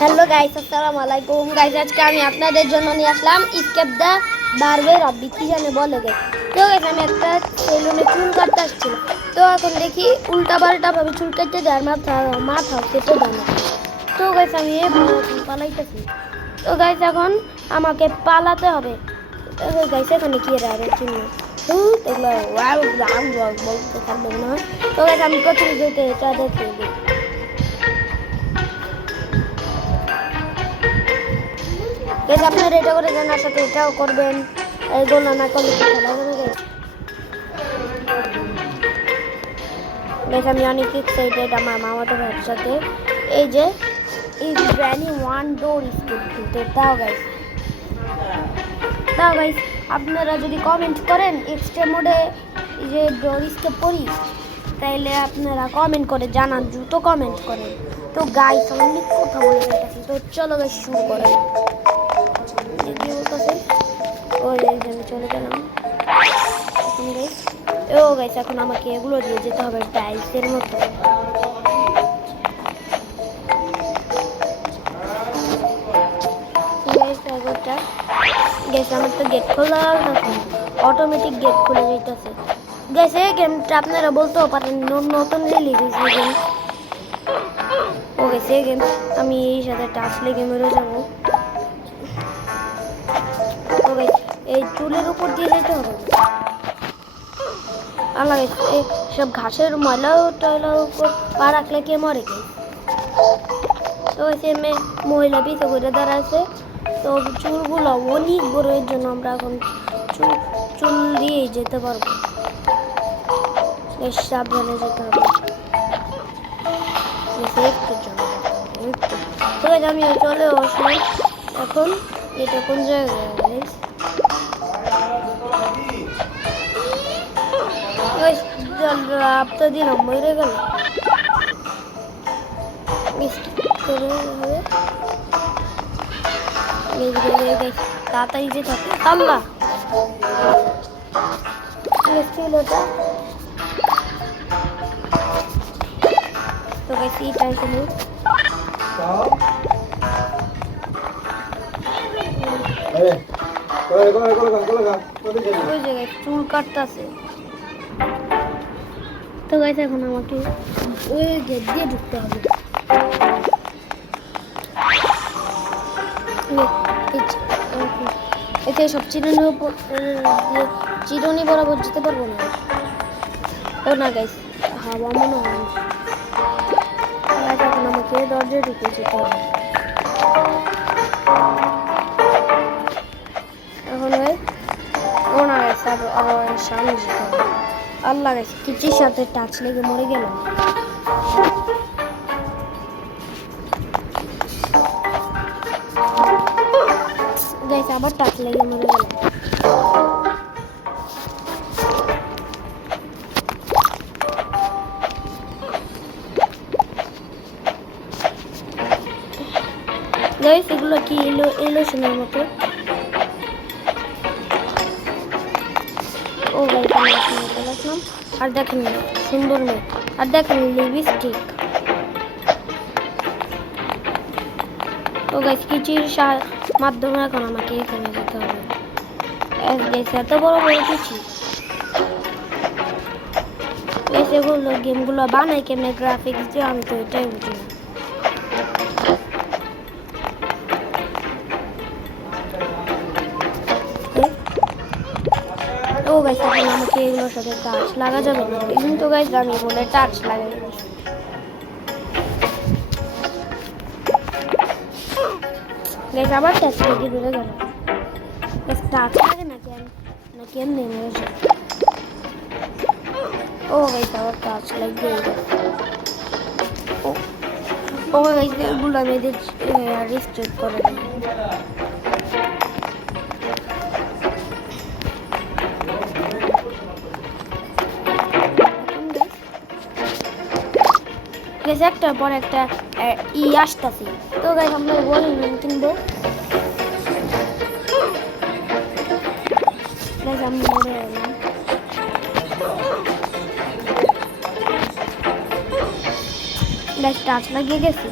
Hello guys, আসসালামু আলাইকুম গাইস। আজকে আমি আপনাদের জন্য নিয়ে আসলাম স্কেপ দা বারবের অব্দি কি জানে বলে গাইস। তো গাইস আমি একটা সেলুনে চুল কাটতে আসছি। তো এখন দেখি উল্টা পাল্টা ভাবে চুল কাটতে দেয়, মাথা মাথা কেটে দেয় না। তো গাইস আমি এখন পালাইতেছি। তো গাইস এখন আমাকে পালাতে হবে। গাইস এখানে কি রারে চিহ্ন এগুলো ওয়াও রাম বলতে থাকবে না। তো গাইস আমি কোথায় যেতে এটা দেখে গাইস আপনারা এটা করে জানার সাথে এটাও করবেন। এইগুলো না করলে কি খেলা হবে গাইস? আমি অনেক এক্সাইটেড আমার মামাতো ভাইয়ের সাথে। এই যে এই গ্র্যানি ওয়ান ডোর স্কেপ খেলতে তাও গাইস আপনারা যদি কমেন্ট করেন এক্সট্রা মোডে যে ডোর স্কেপ করি, তাইলে আপনারা কমেন্ট করে জানান, দ্রুত কমেন্ট করেন। তো গাইস অনেক কথা বলে গেছি, তো চলো গাইস শুরু করেন। চলে গেলাম ও গাইস, এখন আমাকে এগুলো দিয়ে যেতে হবে টাইলসের মতো। গ্যাস আমার তো গেট খোলা, অটোমেটিক গেট খুলে যেতেছে। গ্যাস এই গেমটা আপনারা বলতেও পারেন নতুন রিলিজ হয়েছে গেম। ও গেছে গেম আমি এই সাথে টাচ লেগে মেরে যাবো। এই চুলের উপর দিয়ে যেতে হবে। আল্লাহ এই সব ঘাসের ময়লাও টয়লার উপর পা রাখলে কে মরে কে? তো সে মহিলা পিছে করে দাঁড়াচ্ছে। তো চুলগুলো অনেক বড়, এর জন্য আমরা এখন চুল দিয়েই যেতে পারবো। বেশ সাবধানে যেতে হবে সেফটির জন্য। তো আমি চলে আসলাম। এখন এটা কোন জায়গায় রাবটা দিলাম মরে গেল। তাড়াতাড়ি যে থাকে আল্লাহ তো গেছি চুল কাটতেছে। তো গাইছে এখন আমাকে ওই গেট দিয়ে ঢুকতে হবে। এতে সব চিরুনি বরাবর যেতে পারবো না। ও না গাইস, হাওয়া মনে হয়। এখন আমাকে দরজায় ঢুকে যেতে হবে। এখন ও না গাইস, আরো সামনে যেতে হবে। আল্লাহ গাইস কিছুর সাথে টাচ লেগে মরে গেলাম। গাইস আবার টাচ লেগে মরে গেলাম। গাইস এগুলো কি এলোশনের মতো। ও গাইস আসলাম। আর দেখেন সুন্দর মেয়ে, আর দেখেন লিপস্টিক। তো গাইস কিছুর মাধ্যমে এখন আমাকে এখানে যেতে হবে। এত বড় বড় কিছু গাইস, এগুলো গেমগুলো বানাই কেমনে গ্রাফিক্স দিয়ে আমি তো এটাই বুঝি না। ও গাইস এখন আমাকে এগুলোর সাথে টাচ লাগা যাবে না, কিন্তু গাইস আমি বলে টাচ লাগাই। গাইস আবার টাচ লেগে ধরে গেল। গাইস টাচ লাগে না কেমনে মরে যায়। ও গাইস আবার টাচ লেগে গেল। ও গাইস এগুলো আমি এদের রিস্ট্রিক্ট করে দিই। একটার পর একটা আসতেছি। তো গাইস আমরা বলি কিনবো। আমি মরে গেলাম। টাচ লাগিয়ে গেছি।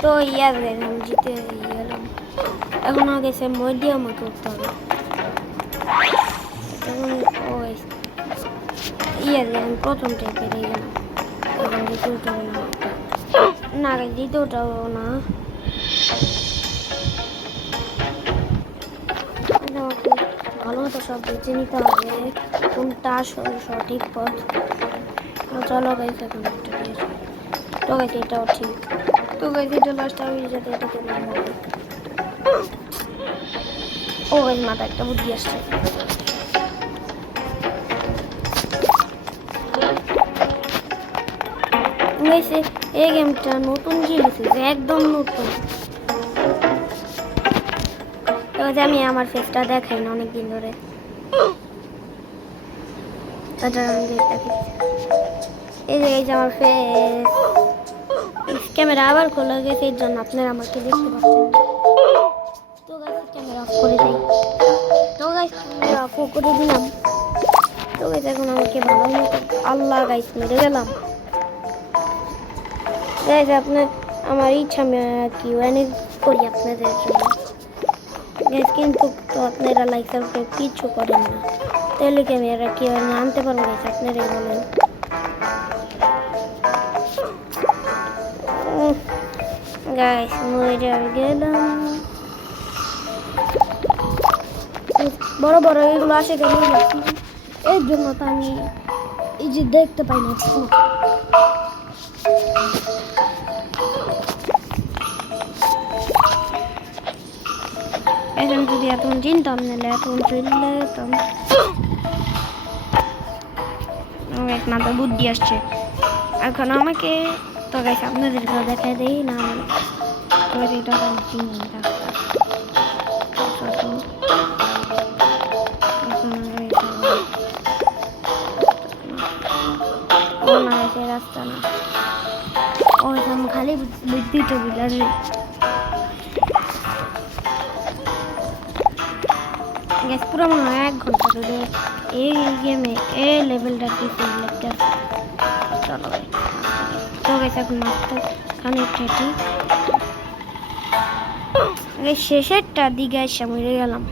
তো ইয়ার গেছে আমি জিতে গেলাম। এখন গেছে মডিয়াম করতে হবে। এখন ওই ইয়ার আমি প্রথমটাই পেরে গেলাম। এখন দ্বিতীয়টা না দ্বিতীয়টাও না ভালো মতো সব বেছে নিতে হবে কোনটা সঠিক পথ। চলো গাইস এখন একটা তো গাইস এটাও ঠিক। তো গাইস এটা লাস্ট আমি যাতে এটাকে মারবো। ও গাইস মাথা একটা বুদ্ধি আসছে। গাইস এই গেমটা নতুন জিনিস একদম নতুন। তো আমি আমার ফেসটা দেখাই না অনেকদিন ধরে। এই যে এই যে আমার ফেস ক্যামেরা আবার খোলা গেছে এর জন্য আপনারা আমাকে দেখতে পাচ্ছেন। তো গাইস ক্যামেরা অফ করে দেই। তো গাইস ক্যামেরা অফ করে দিলাম। তো গাইস এখন আমাকে ভালো মতো আল্লাহ গাইস মেরে গেলাম। গাইস আপনি আমার ইচ্ছা আমি কিউএনএ করি আপনাদের জন্য গাইস, কিন্তু তো আপনারা লাইক সাবস্ক্রাইব কিছু করেন না, তাহলে কি আমি এরা কিউএনএ আনতে পারবো গাইস? আপনারাই বলেন। গাইস মরে গেলাম। বড় বড় এগুলো আসে কেন এর জন্য তো আমি এই যে দেখতে পাই না। এখন যদি এখন চিনতাম নাহলে এখন চলে যেতাম। এক মাথা বুদ্ধি আসছে এখন আমাকে। তো গাইস আপনাদেরকে দেখাই দেই না এটা চিনি রাস্তা না ওইখানে খালি বুদ্ধিটা বুঝার। গ্যাস পুরো মনে হয় 1 ঘন্টা ধরে এই গেমে এই লেভেলটা দিতে লাগছে। চলো তো গাইস এখন মাত্র কানেক্টেড ঠিক শেষেরটা দিকে এসে মরে গেলাম।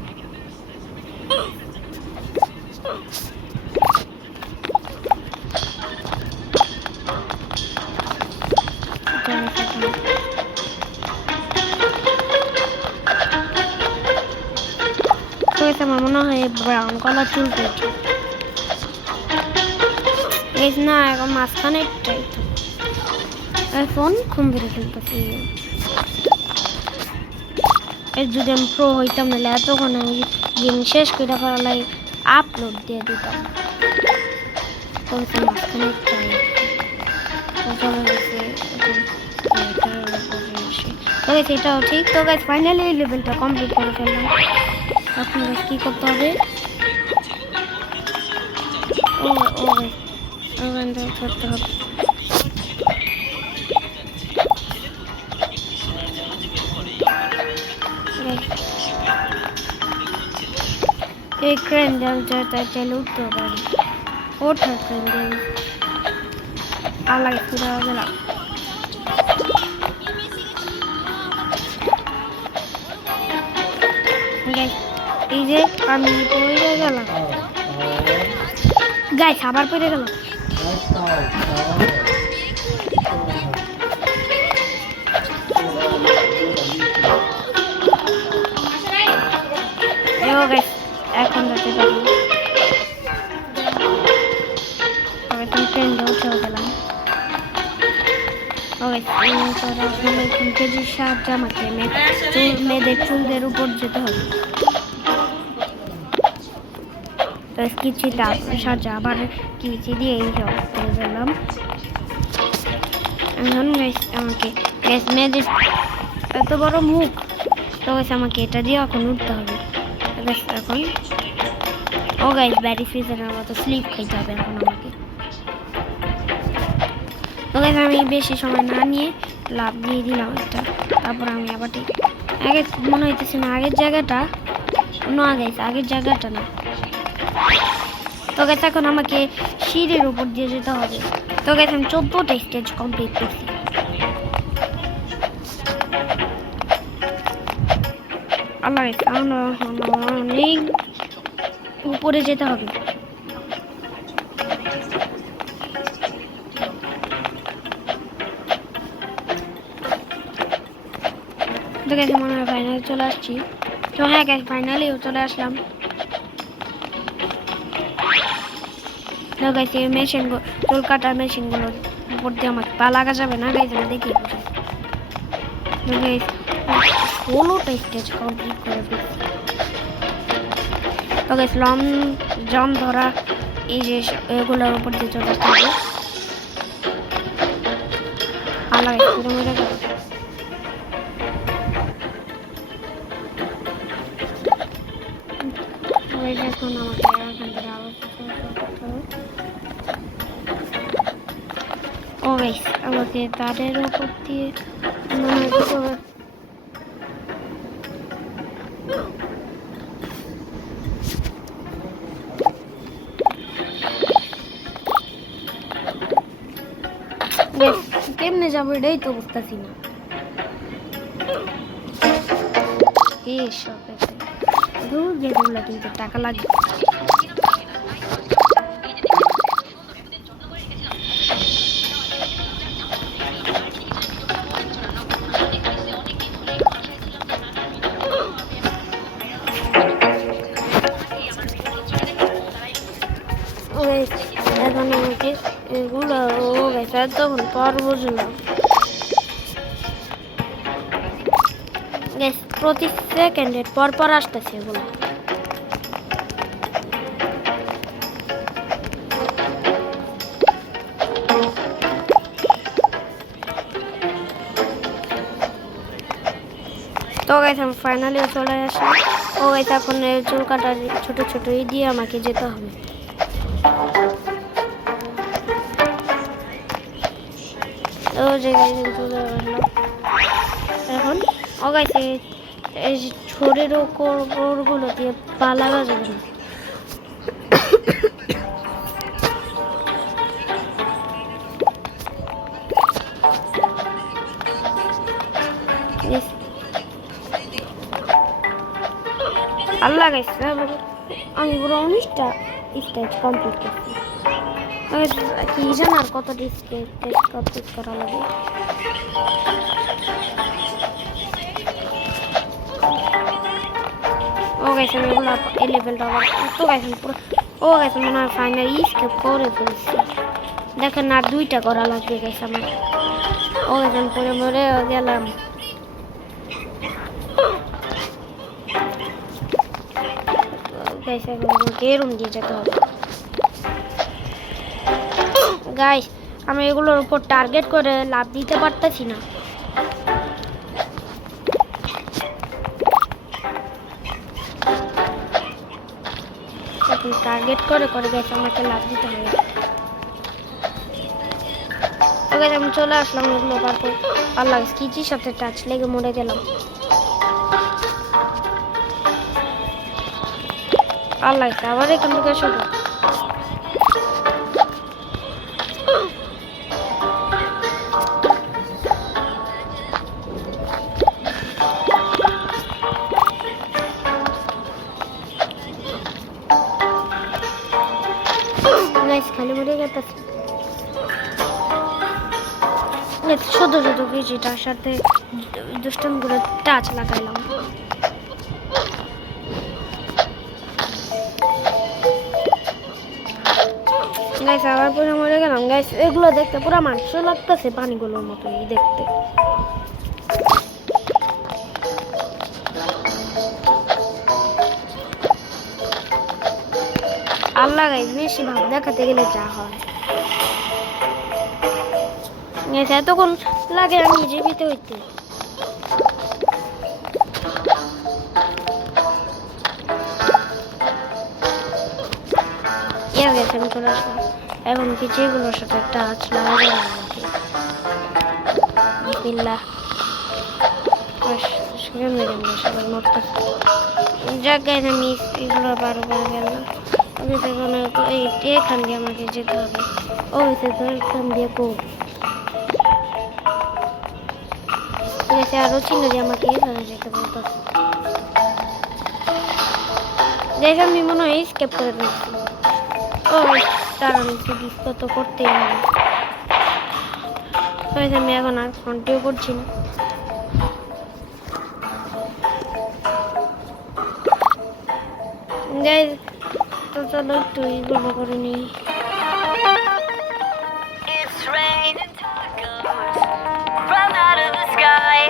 আমার মনে হয় ব্রাউন কালার চুল পেয়েছে না এখন মাঝখানে ফোন খুব বেড়ে ফেলতেছি। যদি আমি প্রো হইতাম নাহলে এতক্ষণ আমি গেম শেষ করে ফেলাই আপলোড দিয়ে দিতাম। মাঝখানে এটাও ঠিক। তো গাইস ফাইনালি এই লেভেলটা কমপ্লিট করে ফেললাম। আপনাদের কি করতে হবে? করতে হবে এই ক্রেন জালটা চাইলে উঠতে পারি। ওঠার ক্রেন আলাদা পুরো গেলাম। এই যে আমি পড়ে গেলাম গাইস, আবার পড়ে গেলাম। এখন যেতে পারি ট্রেনটা উঠেও গেলাম। কেজির সাহায্যে আমাকে মেয়েদের চুলদের উপর যেতে হবে। কিছুটা সাহায্য আবার কিছু দিয়ে এই সব করে গেলাম। এখন আমাকে মেয়েদের এত বড় মুখ, তো আমাকে এটা দিয়ে এখন উঠতে হবে। এখন ও গাইস ব্যারি ফ্রিজের মতো স্লিপ খাইতে হবে এখন আমাকে। তো গাইস আমি বেশি সময় না নিয়ে লাভ দিয়ে দিলাম একটা। তারপর আমি আবার ঠিক আগে মনে হইতেছে না আগের জায়গাটা না গাইস, আগের জায়গাটা না। তো গাইস এখন আমাকে সিঁড়ির উপর দিয়ে যেতে হবে। তো গাইস আমি 14টা স্টেজ কমপ্লিট করছি। আল্লাহ অনেক উপরে যেতে হবে। তো গেছে মনে হয় ফাইনালে চলে আসছি। তো হ্যাঁ গ্যাস ফাইনালেও চলে আসলাম। তো গাইছে এই মেশিন চুল কাটার মেশিনগুলোর উপর দিয়ে আমার পা লাগা যাবে না গাইছে, আমি দেখি 16টা স্টেজ কমপ্লিট করে দিচ্ছি। তো গাইস লং জাম্প ধরা এই যে এগুলোর উপর দিয়ে চলে আসতে হবে। আল্লাহ পুরো মেরে গেল। এখন আমাকে এখান থেকে আবার ও গাইস আমাকে তারের উপর দিয়ে মনে হয় কেমনে যাবো এটাই তো বুঝতেছি না। এইসব যেগুলো কিন্তু টাকা লাগে। এখন আমাকে এগুলো ও গেছে তখন পর বুঝলাম প্রতি সেকেন্ডের পর পর আসতেছে এগুলো। তো গাইস আমি ফাইনালি চলে আসি। ও গাইস এখন চুল কাটার ছোট ছোট ই দিয়ে আমাকে যেতে হবে। ও যে চলে আসলাম এখন। ও গাইস এই ছোটের ওপরগুলো দিয়ে পা লাগা যাবে না। আল্লাহ গাইস আমি পুরো 19টা স্টেজ কমপ্লিট করছি। কি জানো আর কতটা স্টেজ কমপ্লিট করা লাগে। ও গাইস আমি এগুলো এই লেভেলটা তো গাইস পুরো ও গাইস মনে হয় ফাইনাল স্কেপ করে ফেলছি। দেখেন আর 2টা করা লাগবে গাইস আমার। ও গাইস আমি পরে মরে গেলাম। গাইস এখন আমাকে রুম দিয়ে যেতে হবে। গাইস আমি এগুলোর উপর টার্গেট করে লাভ দিতে পারতেছি না। এখন টার্গেট করে করে গাইস আমাকে লাভ দিতে হবে। তো গাইস আমি চলে আসলাম এগুলো পার করে। আল্লাহ কিচির সাথে টাচ লেগে মরে গেলাম। আল্লাহ আবার এখান থেকে শুরু। খালি মরে গেছে ছোট ছোট কেজিটার সাথে দুষ্টাম করে টাচ লাগাইলাম। গাইস আবার পুরো মরে গেলাম। গাইস এগুলো দেখতে পুরো মাংস লাগতেছে পানিগুলোর মতো দেখতে। আল্লাহ গাইস বেশি ভাব দেখাতে গেলে যা হয়। এতক্ষণ লাগে আমি জীবিত হইতে। গেছে আমি চলে আসলাম। এখন কি যেগুলোর সাথে টাচ লাগাবে আমাকে বিসমিল্লাহ সবাই মরতে যাক গাইস আমি এগুলো বারো করে গেলাম। এখান দিয়ে আমাকে যেতে হবে। ও এখান দিয়ে কো ঠিক আছে আরো ছিল যে আমাকে এখানে যেতে বলতো। গাইস আমি মনে হয় স্কেপ করে দিচ্ছি। ও দাঁড়ান ডিসপ্লে তো করতেই হবে। গাইস আমি এখন আর কন্টিনিউ করছি না। গাইস তো চলো একটু ইগুলো করে নিই। It's raining tacos from out of the sky.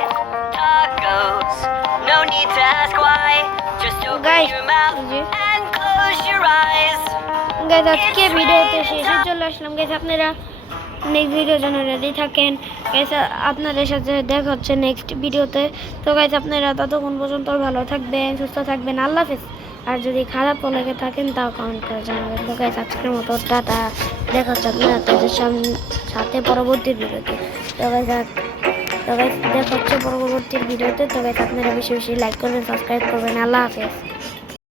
Tacos, no need to ask why. Just open Guys, your mouth and close your eyes. Guys আজকে ভিডিওতে শেষে চলে আসলাম। গাইস আপনারা নেক্সট ভিডিওর জন্য রেডি থাকেন। গাইস আপনাদের সাথে দেখা হচ্ছে নেক্সট ভিডিওতে। তো গাইস আপনারা ততক্ষণ পর্যন্ত ভালো থাকবেন, সুস্থ থাকবেন। আল্লাহ হাফেজ। আর যদি খারাপ লেগে থাকেন তাও কমেন্ট করে জানাবেন। তো গাইস আজকের মতো টাটা, দেখা হচ্ছে আপনাদের সাথে পরবর্তী ভিডিওতে। তো গাইস দেখা হচ্ছে পরবর্তী ভিডিওতে। তো গাইস আপনারা বেশি বেশি লাইক করবেন, সাবস্ক্রাইব করবেন। আল্লাহ হাফেজ।